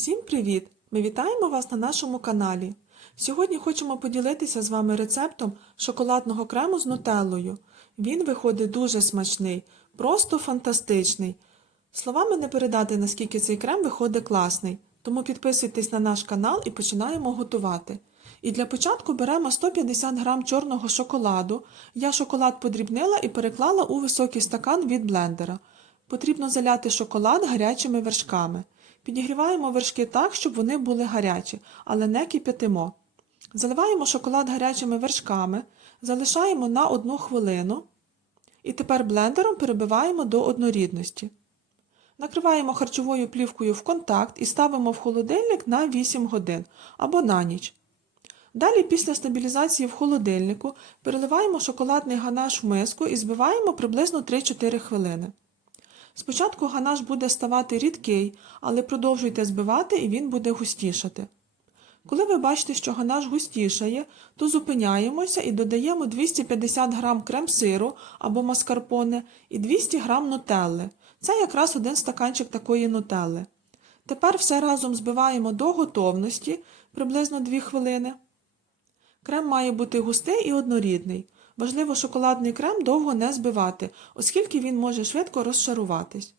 Всім привіт! Ми вітаємо вас на нашому каналі. Сьогодні хочемо поділитися з вами рецептом шоколадного крему з нутеллою. Він виходить дуже смачний, просто фантастичний. Словами не передати, наскільки цей крем виходить класний. Тому підписуйтесь на наш канал і починаємо готувати. І для початку беремо 150 г чорного шоколаду. Я шоколад подрібнила і переклала у високий стакан від блендера. Потрібно заляти шоколад гарячими вершками. Підігріваємо вершки так, щоб вони були гарячі, але не кип'ятимо. Заливаємо шоколад гарячими вершками, залишаємо на 1 хвилину і тепер блендером перебиваємо до однорідності. Накриваємо харчовою плівкою в контакт і ставимо в холодильник на 8 годин або на ніч. Далі, після стабілізації в холодильнику, переливаємо шоколадний ганаш в миску і збиваємо приблизно 3-4 хвилини. Спочатку ганаш буде ставати рідкий, але продовжуйте збивати і він буде густішати. Коли ви бачите, що ганаш густішає, то зупиняємося і додаємо 250 г крем-сиру або маскарпоне і 200 г нутелли. Це якраз один стаканчик такої нутелли. Тепер все разом збиваємо до готовності приблизно 2 хвилини. Крем має бути густий і однорідний. Важливо шоколадний крем довго не збивати, оскільки він може швидко розшаруватись.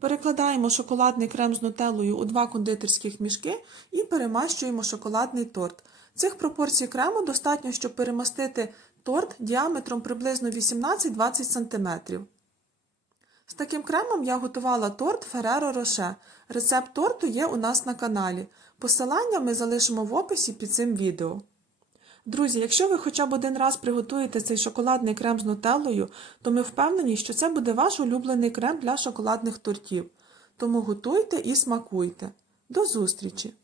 Перекладаємо шоколадний крем з нутеллою у два кондитерських мішки і перемащуємо шоколадний торт. Цих пропорцій крему достатньо, щоб перемастити торт діаметром приблизно 18-20 см. З таким кремом я готувала торт Ferrero Rocher. Рецепт торту є у нас на каналі. Посилання ми залишимо в описі під цим відео. Друзі, якщо ви хоча б один раз приготуєте цей шоколадний крем з нутеллою, то ми впевнені, що це буде ваш улюблений крем для шоколадних тортів. Тому готуйте і смакуйте. До зустрічі!